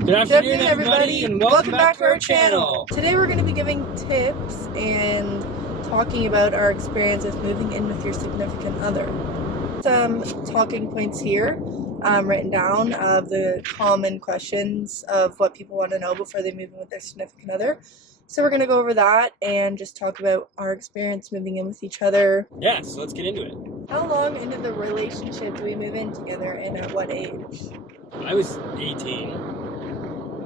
Good afternoon, everybody, and welcome back to our channel. Today we're going to be giving tips and talking about our experience with moving in with your significant other. Some talking points here written down of the common questions of what people want to know before they move in with their significant other. So we're going to go over that and just talk about our experience moving in with each other. Yeah, so let's get into it. How long into the relationship do we move in together and at what age? I was 18.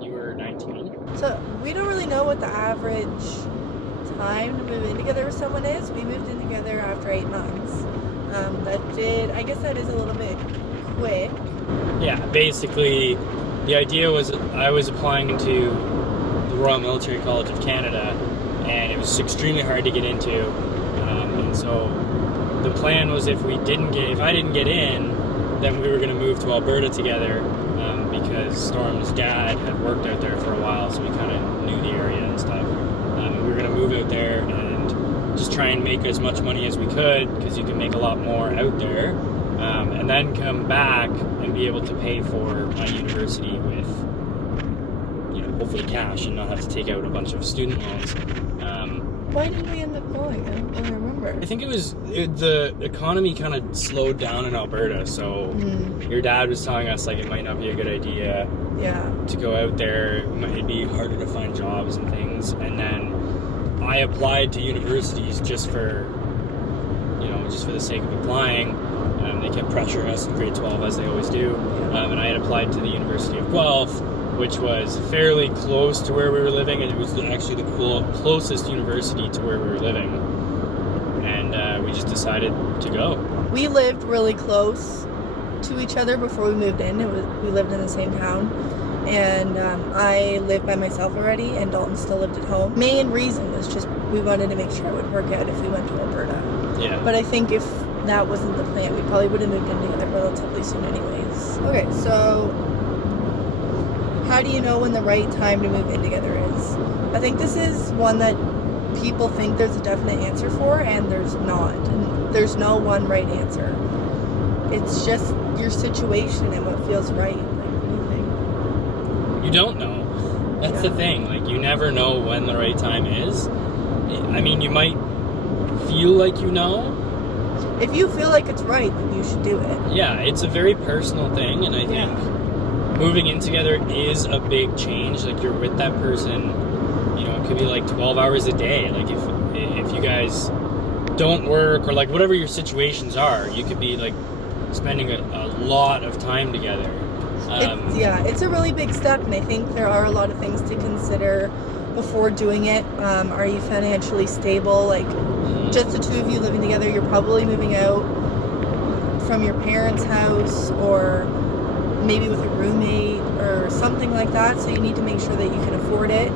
You were 19. So we don't really know what the average time to move in together with someone is. We moved in together after 8 months. I guess that is a little bit quick. Yeah, basically the idea was I was applying into the Royal Military College of Canada, and it was extremely hard to get into. And so the plan was if I didn't get in, then we were going to move to Alberta together, because Storm's dad had worked out there for a while, so we kind of knew the area and stuff. We were going to move out there and just try and make as much money as we could, because you can make a lot more out there, and then come back and be able to pay for my university with, hopefully cash, and not have to take out a bunch of student loans. Why didn't we end up going? I don't remember. I think the economy kind of slowed down in Alberta, so your dad was telling us it might not be a good idea to go out there. It'd be harder to find jobs and things. And then I applied to universities just for the sake of applying. They kept pressuring us in grade 12, as they always do. And I had applied to the University of Guelph, which was fairly close to where we were living, and it was actually the closest university to where we were living. And we just decided to go. We lived really close to each other before we moved in. We lived in the same town, and I lived by myself already, and Dalton still lived at home. Main reason was just we wanted to make sure it would work out if we went to Alberta. Yeah. But I think if that wasn't the plan, we probably would have moved in together relatively soon anyways. Okay, so how do you know when the right time to move in together is? I think this is one that people think there's a definite answer for, and there's not. And there's no one right answer. It's just your situation and what feels right. What do you think? You don't know. That's the thing. You never know when the right time is. I mean, you might feel like you know. If you feel like it's right, then you should do it. Yeah, it's a very personal thing, and I think moving in together is a big change. You're with that person, it could be 12 hours a day. If you guys don't work, or whatever your situations are, you could be spending a lot of time together. It's a really big step, and I think there are a lot of things to consider before doing it. Are you financially stable? Just the two of you living together, you're probably moving out from your parents' house, or maybe with a roommate or something like that, so you need to make sure that you can afford it.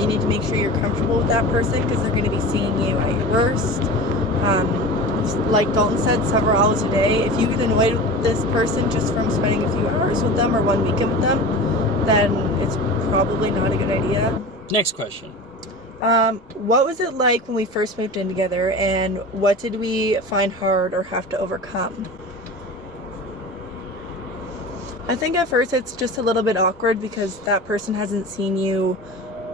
You need to make sure you're comfortable with that person, because they're going to be seeing you at your worst. Like Dalton said, several hours a day. If you get annoyed with this person just from spending a few hours with them or one weekend with them, then it's probably not a good idea. Next question. What was it like when we first moved in together, and what did we find hard or have to overcome? I think at first it's just a little bit awkward, because that person hasn't seen you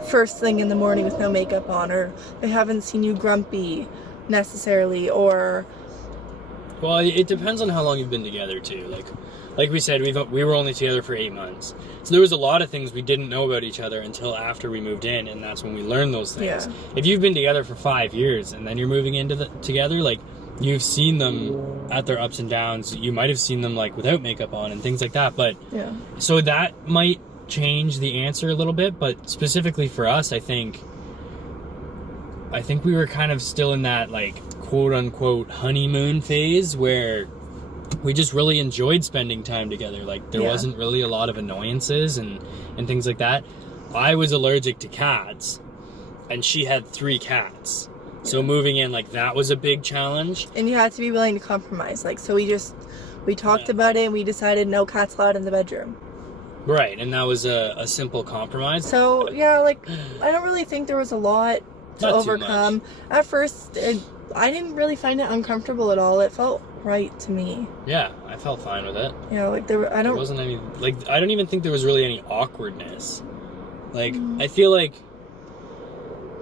first thing in the morning with no makeup on, or they haven't seen you grumpy necessarily, or... Well, it depends on how long you've been together too. Like we said, we were only together for 8 months. So there was a lot of things we didn't know about each other until after we moved in, and that's when we learned those things. Yeah. If you've been together for 5 years and then you're moving into together, you've seen them at their ups and downs. You might have seen them without makeup on and things like that. But so that might change the answer a little bit. But specifically for us, I think we were kind of still in that quote unquote honeymoon phase, where we just really enjoyed spending time together. There wasn't really a lot of annoyances and things like that. I was allergic to cats, and she had 3 cats. So moving in that was a big challenge. And you had to be willing to compromise. So we talked about it, and we decided no cats allowed in the bedroom. Right, and that was a simple compromise. So, I don't really think there was a lot to overcome. At first, I didn't really find it uncomfortable at all. It felt right to me. Yeah, I felt fine with it. You know, like There wasn't any, like, I don't even think there was really any awkwardness. Like, I feel like...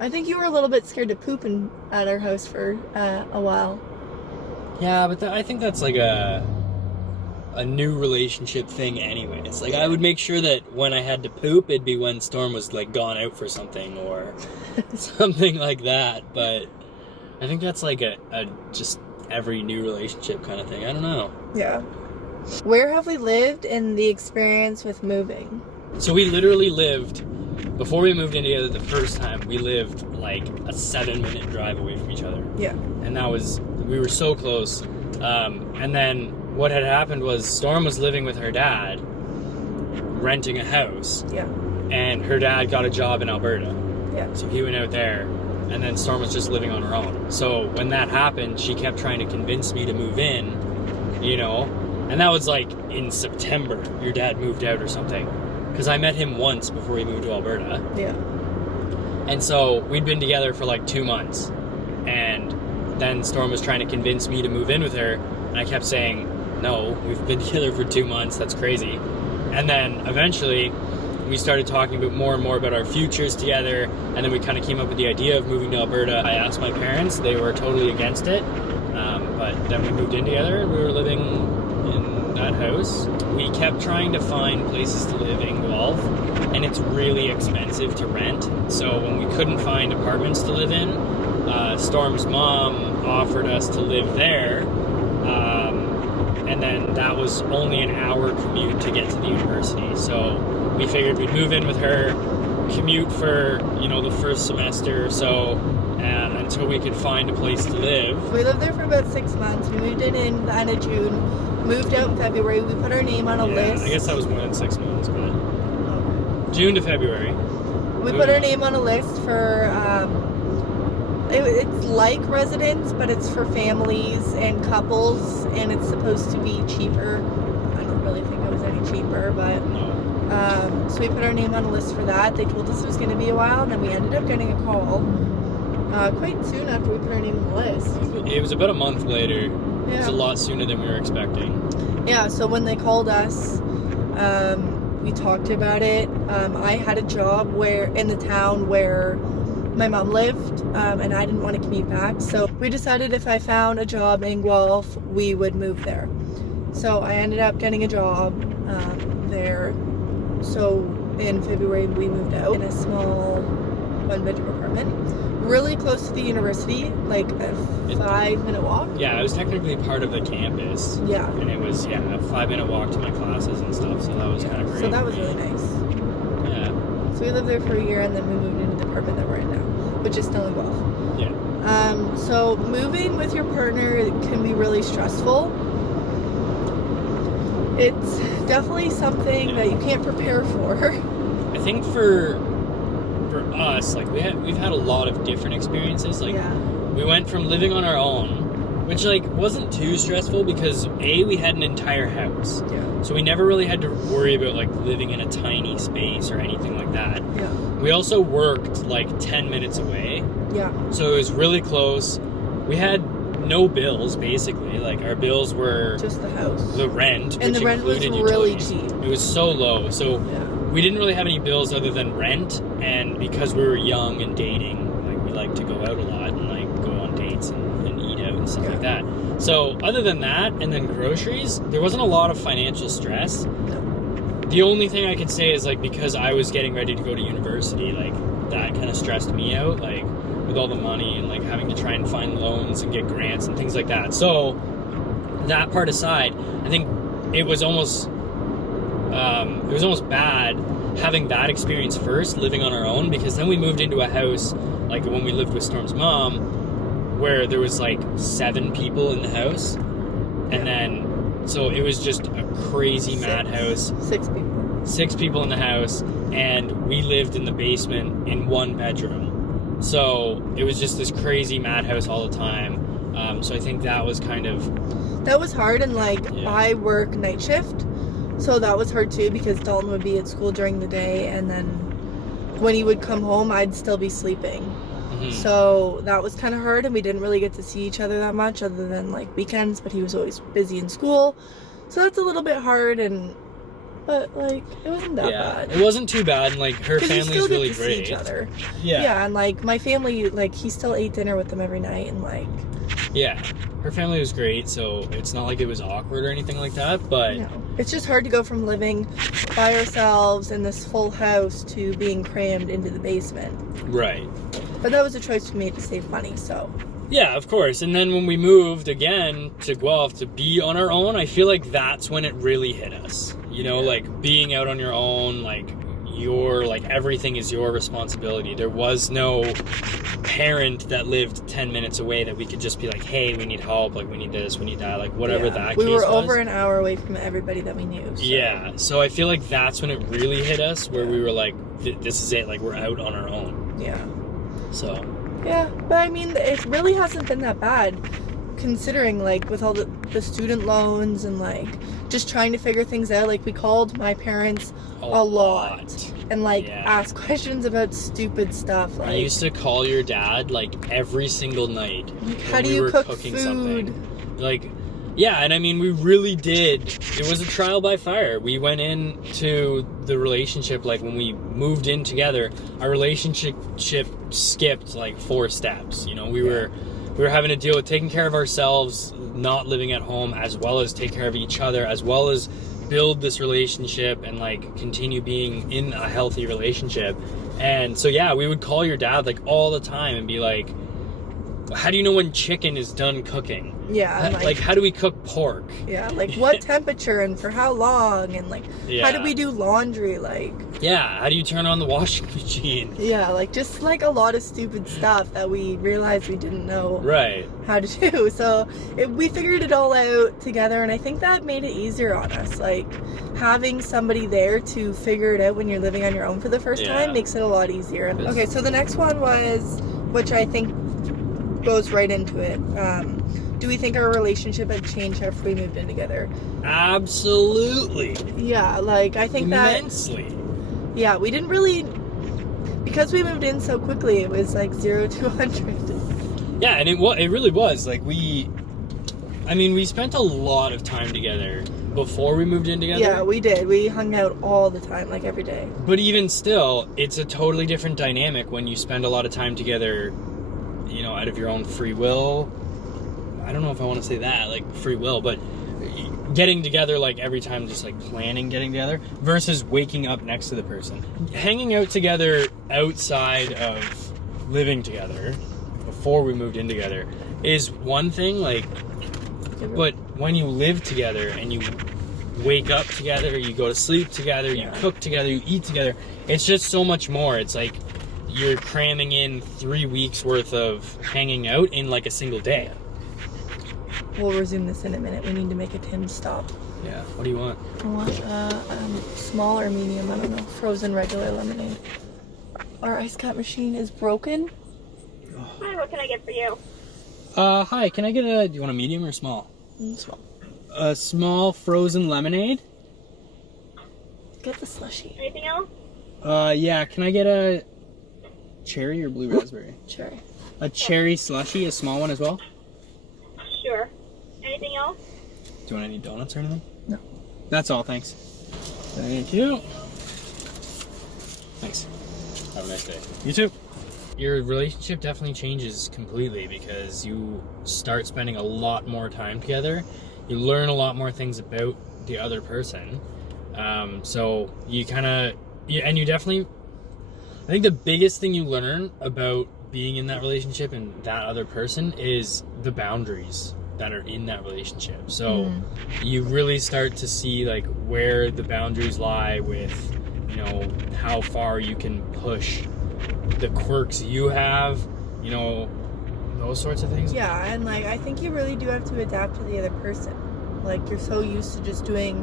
I think you were a little bit scared to poop at our house for a while. Yeah, but I think that's like a new relationship thing anyways. Like, I would make sure that when I had to poop, it'd be when Storm was, like, gone out for something or something like that. But I think that's like a just every new relationship kind of thing. I don't know. Yeah. Where have we lived in the experience with moving? So we literally lived, before we moved in together the first time, we lived like a 7-minute drive away from each other. Yeah. And we were so close. And then what had happened was Storm was living with her dad, renting a house. Yeah. And her dad got a job in Alberta. Yeah. So he went out there, and then Storm was just living on her own. So when that happened, she kept trying to convince me to move in, you know? And that was like in September, your dad moved out or something. Because I met him once before we moved to Alberta. Yeah. And so we'd been together for like 2 months. And then Storm was trying to convince me to move in with her. And I kept saying, no, we've been together for 2 months. That's crazy. And then eventually we started talking about more and more about our futures together. And then we kind of came up with the idea of moving to Alberta. I asked my parents. They were totally against it. But then we moved in together. We were living in that house. We kept trying to find places to live in Guelph, and it's really expensive to rent. So when we couldn't find apartments to live in, Storm's mom offered us to live there, and then that was only an hour commute to get to the university. So we figured we'd move in with her, commute for, you know, the first semester or so, and until we could find a place to live. We lived there for about 6 months. We moved in the end of June, moved out in February. We put our name on a list. I guess that was more than 6 months, but June to February. We put our name on a list for, it's like residence, but it's for families and couples, and it's supposed to be cheaper. I don't really think it was any cheaper, but No. so we put our name on a list for that. They told us it was going to be a while, and then we ended up getting a call quite soon after we put our name on the list. It was about a month later. Yeah. It was a lot sooner than we were expecting. Yeah, so when they called us, we talked about it. I had a job in the town where my mom lived, and I didn't want to commute back. So we decided if I found a job in Guelph, we would move there. So I ended up getting a job there. So in February, we moved out in a small 1-bedroom apartment, really close to the university, like a 5-minute walk. Yeah, I was technically part of the campus. Yeah. And it was, a 5-minute walk to my classes and stuff, so that was kind of great. So that was really nice. Yeah. So we lived there for a year, and then we moved into the apartment that we're in now, which is still in Guelph. Yeah. So moving with your partner can be really stressful. It's definitely something that you can't prepare for. I think for us, like we've had a lot of different experiences. Like we went from living on our own, which like wasn't too stressful because we had an entire house. Yeah. So we never really had to worry about like living in a tiny space or anything like that. Yeah. We also worked like 10 minutes away. Yeah. So it was really close. We had no bills basically. Like our bills were just the house. The rent, and which the rent was included really utilities. cheap. It was so low. So we didn't really have any bills other than rent, and because we were young and dating, like we liked to go out a lot and like go on dates and eat out and stuff like that. So other than that, and then groceries, there wasn't a lot of financial stress. The only thing I could say is like because I was getting ready to go to university, like that kind of stressed me out, like with all the money and like having to try and find loans and get grants and things like that. So that part aside, I think it was almost bad having that experience first, living on our own, because then we moved into a house, like when we lived with Storm's mom, where there was like 7 people in the house, and then so it was just a crazy madhouse. 6 people. 6 people in the house, and we lived in the basement in 1 bedroom. So it was just this crazy madhouse all the time. So I think that was kind of... That was hard, and like I work night shift, so that was hard too because Dalton would be at school during the day, and then when he would come home, I'd still be sleeping. So that was kind of hard, and we didn't really get to see each other that much other than like weekends, but he was always busy in school. So that's a little bit hard, but like it wasn't that bad. It wasn't too bad, and like her family's really great. See each other. Yeah. Yeah, and like my family, like he still ate dinner with them every night, and like her family was great, so it's not like it was awkward or anything like that, but no. It's just hard to go from living by ourselves in this full house to being crammed into the basement. Right. But that was a choice we made to save money, so. Yeah, of course. And then when we moved again to Guelph to be on our own, I feel like that's when it really hit us. You know, like being out on your own, like everything is your responsibility. There was no parent that lived 10 minutes away that we could just be like, hey, we need help, like we need this, we need that, like whatever that case was. We were over an hour away from everybody that we knew. So. Yeah, so I feel like that's when it really hit us, where we were like, this is it, like we're out on our own. Yeah. So. Yeah, but I mean, it really hasn't been that bad, considering like with all the student loans and like just trying to figure things out. Like we called my parents a lot and like asked questions about stupid stuff. Like I used to call your dad like every single night. Like, how do you cook food? Something. Like, yeah, and I mean we really did. It was a trial by fire. We went into the relationship like when we moved in together. Our relationship skipped like 4 steps. You know, we were having to deal with taking care of ourselves, not living at home, as well as take care of each other, as well as build this relationship and like continue being in a healthy relationship. And so yeah, we would call your dad like all the time and be like, how do you know when chicken is done cooking? Yeah. Like how do we cook pork? Yeah, like what temperature and for how long, and like how do we do laundry, like how do you turn on the washing machine? Yeah, like just like a lot of stupid stuff that we realized we didn't know how to do. So we figured it all out together, and I think that made it easier on us. Like having somebody there to figure it out when you're living on your own for the first time makes it a lot easier. Okay, so the next one was, which I think goes right into it. Do we think our relationship had changed after we moved in together? Absolutely. Yeah, like I think immensely. Yeah, we didn't really, because we moved in so quickly. It was like 0 to 100. Yeah, and it really was like we spent a lot of time together before we moved in together. Yeah, we did. We hung out all the time, like every day. But even still, it's a totally different dynamic when you spend a lot of time together, you know, out of your own free will. I don't know if I want to say that, like free will, but getting together like every time, just like planning getting together versus waking up next to the person. Hanging out together outside of living together before we moved in together is one thing, like, but when you live together and you wake up together, you go to sleep together, you cook together, you eat together, it's just so much more. It's like you're cramming in 3 weeks worth of hanging out in like a single day. We'll resume this in a minute. We need to make a Tim stop. Yeah. What do you want? I want small or medium, I don't know, frozen regular lemonade. Our ice cut machine is broken. Hi, what can I get for you? Hi, can I get do you want a medium or small? Small. A small frozen lemonade? Get the slushy. Anything else? Yeah, can I get a cherry or blue raspberry? Cherry. A cherry slushy, a small one as well? Sure. Anything else? Do you want any donuts or anything? No. That's all, thanks. Thank you. Thanks. Have a nice day. You too. Your relationship definitely changes completely because you start spending a lot more time together. You learn a lot more things about the other person. So you kind of, and you definitely, I think the biggest thing you learn about being in that relationship and that other person is the boundaries that are in that relationship. So you really start to see like where the boundaries lie with, you know, how far you can push the quirks you have, you know, those sorts of things. Yeah, and like I think you really do have to adapt to the other person. Like you're so used to just doing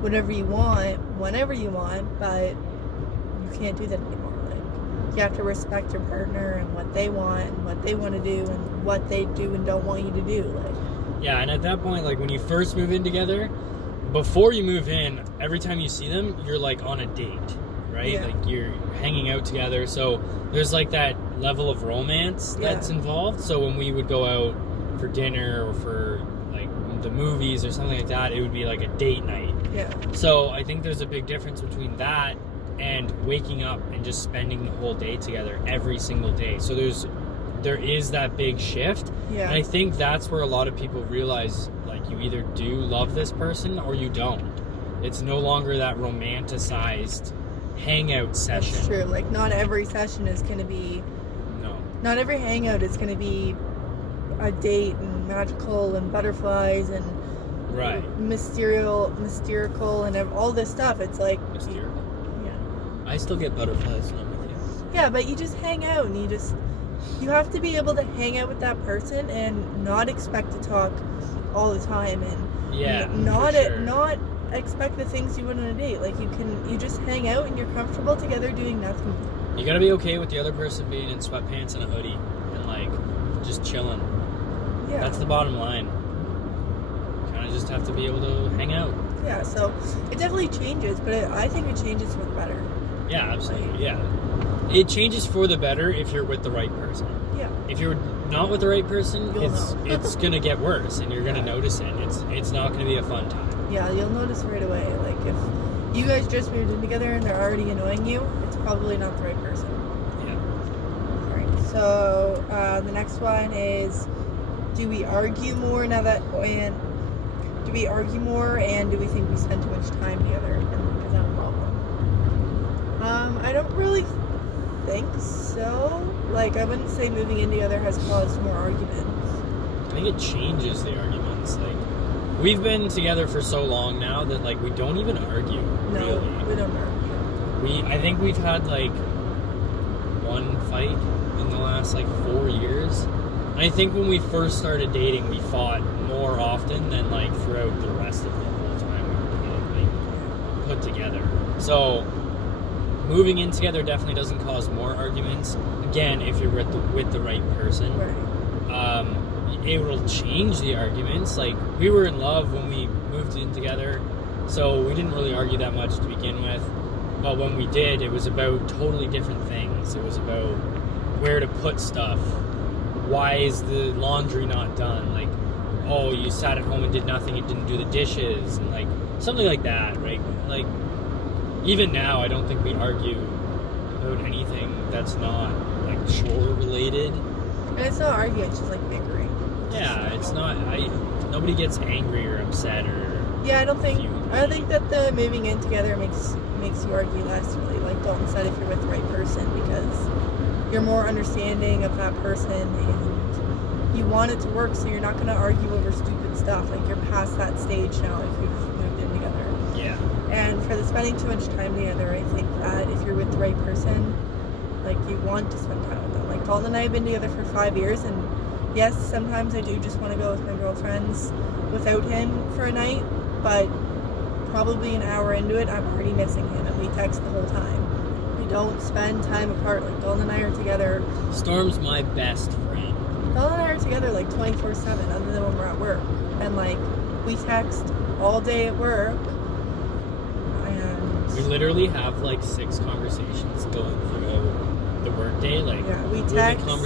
whatever you want, whenever you want, but you can't do that anymore. You have to respect your partner and what they want and what they want to do and what they do and don't want you to do. Like, yeah, and at that point, like when you first move in together, before you move in, every time you see them, you're like on a date. right? Yeah. Like you're hanging out together, so there's like that level of romance that's involved. So when we would go out for dinner or for like the movies or something like that, it would be like a date night. Yeah. So I think there's a big difference between that and waking up and just spending the whole day together every single day. So there is that big shift. Yeah. And I think that's where a lot of people realize, like, you either do love this person or you don't. It's no longer that romanticized hangout session. That's true. Like, not every session is going to be... No. Not every hangout is going to be a date and magical and butterflies and... Right. Mystical and all this stuff. It's like... Mystical. Yeah. I still get butterflies when I'm with you. Yeah, but you just hang out and you have to be able to hang out with that person and not expect to talk all the time and not expect the things you would on a date. Like you just hang out and you're comfortable together doing nothing. You gotta be okay with the other person being in sweatpants and a hoodie and like just chilling. Yeah. That's the bottom line. Kind of just have to be able to hang out. Yeah, so it definitely changes, but I think it changes for the better. Yeah, absolutely. Yeah. It changes for the better if you're with the right person. Yeah. If you're not with the right person, You'll know. it's gonna get worse, and you're gonna notice it. It's not gonna be a fun time. Yeah, you'll notice right away. Like if you guys just moved in together and they're already annoying you, it's probably not the right person. Yeah. All right. So the next one is, do we argue more now that do we argue more and do we think we spend too much time together? And is that a problem? I don't really think so. Like, I wouldn't say moving in together has caused more arguments. I think it changes the arguments. Like, we've been together for so long now that like we don't even argue. No, really. we don't argue. I think we've had like one fight in the last like 4 years. And I think when we first started dating, we fought more often than like throughout the rest of the whole time we were like put together. So moving in together definitely doesn't cause more arguments. Again, if you're with the right person. Right. It will change the arguments. Like, we were in love when we moved in together, so we didn't really argue that much to begin with. But when we did, it was about totally different things. It was about where to put stuff. Why is the laundry not done? Like, oh, you sat at home and did nothing and didn't do the dishes, and like something like that, right? Like, even now, I don't think we argue about anything that's not like chore related. And it's not arguing, it's just like bickering. Yeah, it's not. Nobody gets angry or upset or. Yeah, I think feud. that the moving in together makes you argue less, really. Like Dalton said, if you're with the right person, because you're more understanding of that person and you want it to work, so you're not going to argue over stupid stuff. Like, you're past that stage now if you've moved in together. Yeah. And for the spending too much time together, I think that if you're with the right person, like, you want to spend time with them. Like, Dalton and I have been together for 5 years, and yes, sometimes I do just want to go with my girlfriends without him for a night, but probably an hour into it, I'm already missing him, and we text the whole time. We don't spend time apart. Like, Dalton and I are together. Storm's my best friend. Dalton and I are together like 24/7, other than when we're at work. And like, we text all day at work. And We literally have like 6 conversations going through the workday. Like, yeah, we we'll text. We'll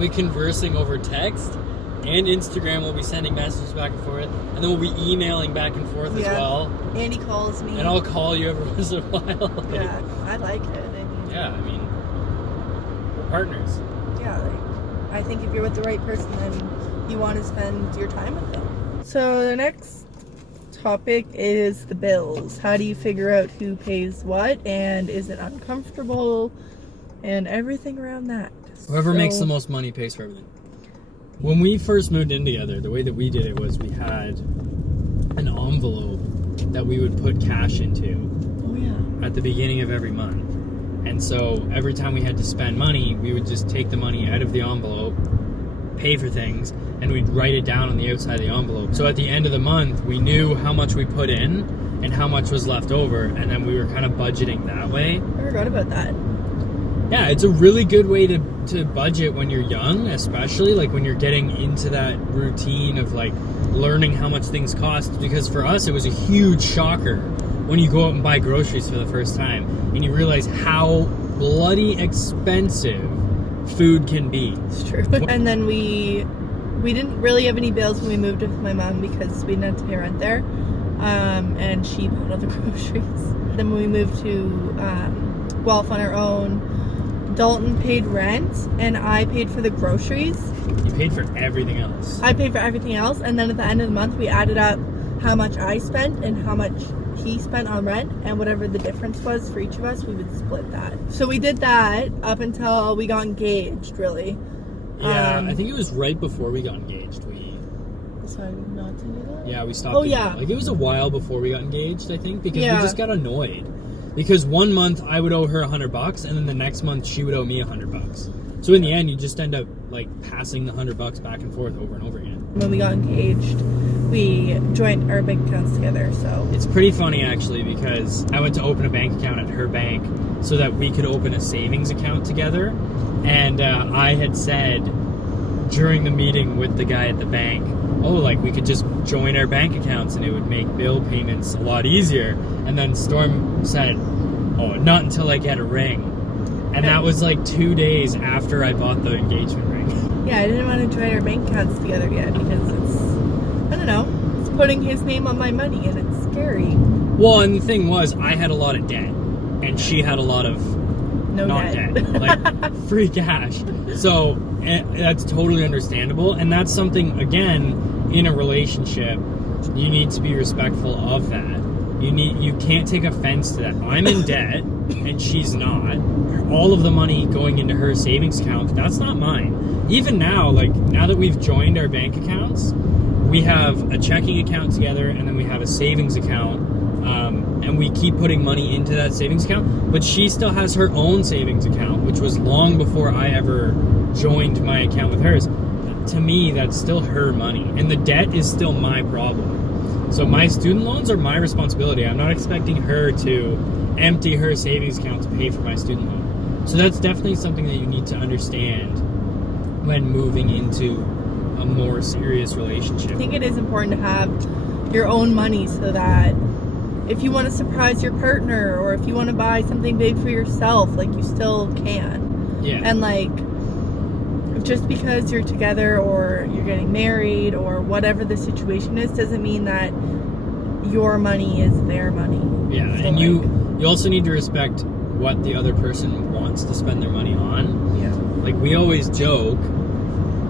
be conversing over text, and Instagram. We'll be sending messages back and forth, and then we'll be emailing back and forth as well. Andy calls me. And I'll call you every once in a while. Like, Yeah, I like it. I mean, we're partners. Yeah, like, I think if you're with the right person, then you want to spend your time with them. So the next topic is the bills. How do you figure out who pays what, and is it uncomfortable, and everything around that? Whoever makes the most money pays for everything. When we first moved in together, the way that we did it was we had an envelope that we would put cash into at the beginning of every month. And so every time we had to spend money, we would just take the money out of the envelope, pay for things, and we'd write it down on the outside of the envelope. So at the end of the month, we knew how much we put in and how much was left over, and then we were kind of budgeting that way. I forgot about that. Yeah, it's a really good way to budget when you're young, especially like when you're getting into that routine of like learning how much things cost, because for us it was a huge shocker when you go out and buy groceries for the first time and you realize how bloody expensive food can be. It's true. And then we didn't really have any bills when we moved with my mom because we didn't have to pay rent there. And she bought all the groceries. Then when we moved to Guelph on our own, Dalton paid rent and I paid for the groceries. You paid for everything else. I paid for everything else, and then at the end of the month we added up how much I spent and how much he spent on rent, and whatever the difference was for each of us, we would split that. So we did that up until we got engaged, really. Yeah, I think it was right before we got engaged. We decided not to do that? Yeah, we stopped. Oh, yeah. Like, it was a while before we got engaged, I think, because Yeah. we just got annoyed. Because one month I would owe her $100, and then the next month she would owe me $100. So in the end, you just end up like passing the $100 back and forth over and over again. When we got engaged, we joined our bank accounts together, so. It's pretty funny actually, because I went to open a bank account at her bank so that we could open a savings account together. And I had said during the meeting with the guy at the bank, oh, like we could just join our bank accounts and it would make bill payments a lot easier. And then Storm said, oh, not until I get a ring. And that was like 2 days after I bought the engagement ring. Yeah, I didn't want to join our bank accounts together yet because it's, I don't know, it's putting his name on my money and it's scary. Well, and the thing was, I had a lot of debt and she had a lot of not debt, like free cash. So that's totally understandable, and that's something, again, in a relationship, you need to be respectful of that. You can't take offense to that. I'm in debt and she's not. All of the money going into her savings account, that's not mine. Even now, like now that we've joined our bank accounts, we have a checking account together and then we have a savings account. And we keep putting money into that savings account, but she still has her own savings account, which was long before I ever joined my account with hers. To me, that's still her money, and the debt is still my problem. So my student loans are my responsibility. I'm not expecting her to empty her savings account to pay for my student loan. So that's definitely something that you need to understand when moving into a more serious relationship. I think it is important to have your own money so that if you want to surprise your partner or if you want to buy something big for yourself, like you still can. Yeah. And like, just because you're together or you're getting married or whatever the situation is doesn't mean that your money is their money. Yeah, So and like, you also need to respect what the other person wants to spend their money on. Yeah. Like, we always joke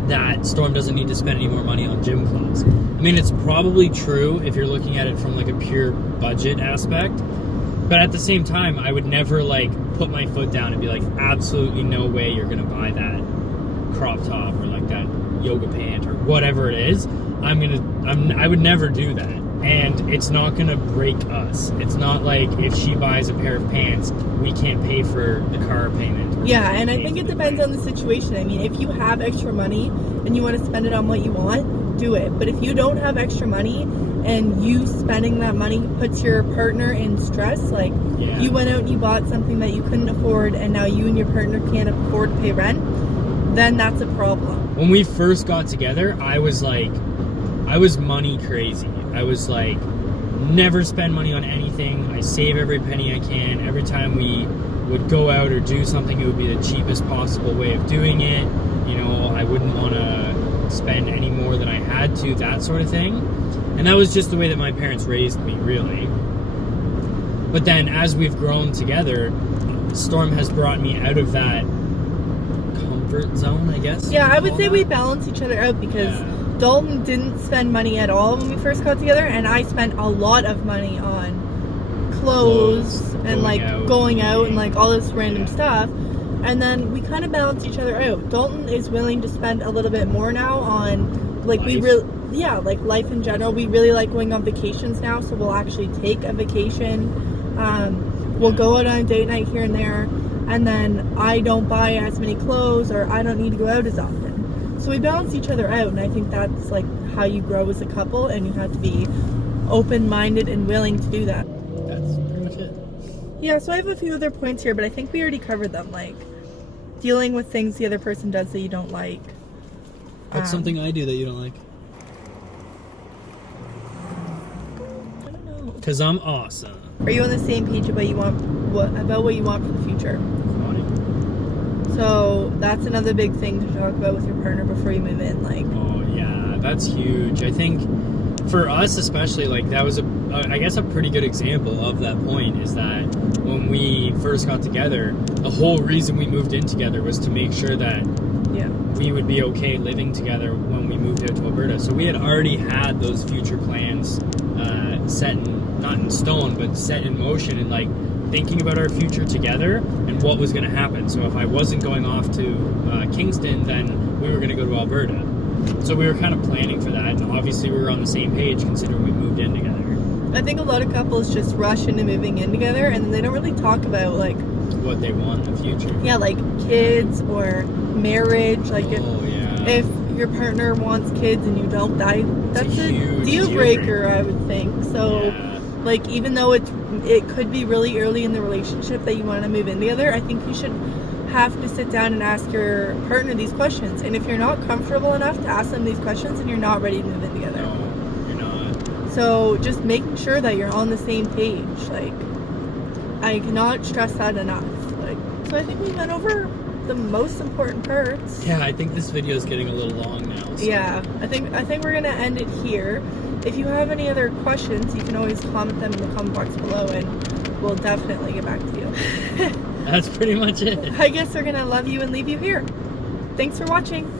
that Storm doesn't need to spend any more money on gym clothes. I mean, it's probably true if you're looking at it from like a pure budget aspect, but at the same time, I would never like put my foot down and be like, absolutely no way you're gonna buy that crop top or like that yoga pant or whatever it is. I would never do that, and it's not gonna break us. It's not like if she buys a pair of pants, we can't pay for the car payment. Yeah, and I think it depends on the situation. I mean, if you have extra money and you want to spend it on what you want, do it. But if you don't have extra money and you spending that money puts your partner in stress, like you went out and you bought something that you couldn't afford and now you and your partner can't afford to pay rent, then that's a problem. When we first got together, I was money crazy. I was like, never spend money on anything. I save every penny I can. Every time we would go out or do something, it would be the cheapest possible way of doing it. You know, I wouldn't want to spend any more than I had to, that sort of thing. And that was just the way that my parents raised me, really. But then as we've grown together, Storm has brought me out of that comfort zone, I guess. Yeah, I would say we balance each other out because Dalton didn't spend money at all when we first got together, and I spent a lot of money on clothes and like going out and like all this random stuff. And then we kind of balance each other out. Dalton is willing to spend a little bit more now on like like life in general. We really like going on vacations now, so we'll actually take a vacation. We'll go out on a date night here and there, and then I don't buy as many clothes or I don't need to go out as often. So we balance each other out, and I think that's like how you grow as a couple, and you have to be open-minded and willing to do that. That's pretty much it. Yeah, so I have a few other points here, but I think we already covered them, like dealing with things the other person does that you don't like. What's something I do that you don't like? I don't know. Because I'm awesome. Are you on the same page about what you want for the future? So that's another big thing to talk about with your partner before you move in. Like, oh yeah, that's huge. I think for us especially, like that was I guess a pretty good example of that point is that when we first got together, the whole reason we moved in together was to make sure that we would be okay living together when we moved out to Alberta. So we had already had those future plans set not in stone, but set in motion, and like thinking about our future together and what was going to happen. So if I wasn't going off to Kingston, then we were going to go to Alberta. So we were kind of planning for that, and obviously we were on the same page considering we moved in together. I think a lot of couples just rush into moving in together and they don't really talk about like what they want in the future. Yeah, like kids or marriage. Like if your partner wants kids and you don't, that's a huge deal breaker, I would think. So like even though it could be really early in the relationship that you want to move in together, I think you should have to sit down and ask your partner these questions. And if you're not comfortable enough to ask them these questions, then you're not ready to move in together. No, you're not. So just making sure that you're on the same page. Like, I cannot stress that enough. Like, so I think we went over the most important parts. Yeah, I think this video is getting a little long now. So. Yeah, I think we're gonna end it here. If you have any other questions, you can always comment them in the comment box below, and we'll definitely get back to you. That's pretty much it. I guess they're gonna love you and leave you here. Thanks for watching.